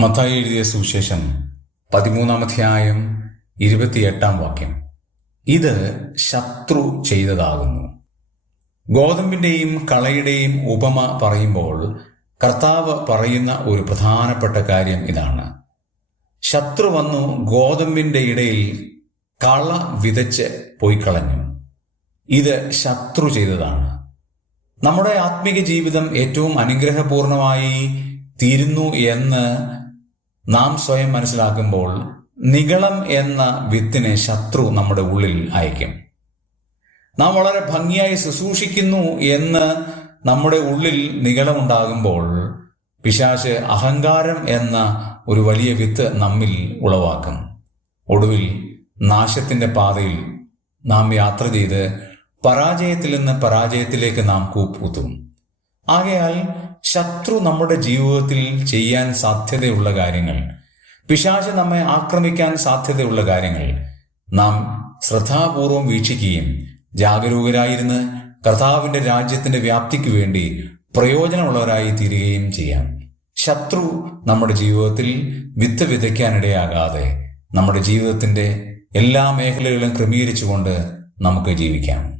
മത്തായി എഴുതിയ സുവിശേഷം 13-ാം അധ്യായം 28-ാം വാക്യം. ഇത് ശത്രു ചെയ്തതാകുന്നു. ഗോതമ്പിന്റെയും കളയുടെയും ഉപമ പറയുമ്പോൾ കർത്താവ് പറയുന്ന ഒരു പ്രധാനപ്പെട്ട കാര്യം ഇതാണ്. ശത്രു വന്നു ഗോതമ്പിന്റെ ഇടയിൽ കള വിതച്ച് പോയിക്കളഞ്ഞു. ഇത് ശത്രു ചെയ്തതാണ്. നമ്മുടെ ആത്മീക ജീവിതം ഏറ്റവും അനുഗ്രഹപൂർണമായി തീരുന്നു എന്ന് നാം സ്വയം മനസ്സിലാക്കുമ്പോൾ നിഗളം എന്ന വിത്തിനെ ശത്രു നമ്മുടെ ഉള്ളിൽ അയക്കും. നാം വളരെ ഭംഗിയായി ശുശ്രൂഷിക്കുന്നു എന്ന് നമ്മുടെ ഉള്ളിൽ നിഗളമുണ്ടാകുമ്പോൾ പിശാച് അഹങ്കാരം എന്ന ഒരു വലിയ വിത്ത് നമ്മിൽ ഉളവാക്കും. ഒടുവിൽ നാശത്തിന്റെ പാതയിൽ നാം യാത്ര ചെയ്ത് പരാജയത്തിൽ നിന്ന് പരാജയത്തിലേക്ക് നാം കൂപ്പുകുത്തും. ആകയാൽ ശത്രു നമ്മുടെ ജീവിതത്തിൽ ചെയ്യാൻ സാധ്യതയുള്ള കാര്യങ്ങൾ, പിശാച് നമ്മെ ആക്രമിക്കാൻ സാധ്യതയുള്ള കാര്യങ്ങൾ നാം ശ്രദ്ധാപൂർവം വീക്ഷിക്കുകയും ജാഗരൂകരായിരുന്ന് കർത്താവിന്റെ രാജ്യത്തിന്റെ വ്യാപ്തിക്ക് വേണ്ടി പ്രയോജനമുള്ളവരായി തീരുകയും ചെയ്യാം. ശത്രു നമ്മുടെ ജീവിതത്തിൽ വിത്ത് വിതയ്ക്കാനിടയാകാതെ നമ്മുടെ ജീവിതത്തിന്റെ എല്ലാ മേഖലകളും ക്രമീകരിച്ചുകൊണ്ട് നമുക്ക് ജീവിക്കാം.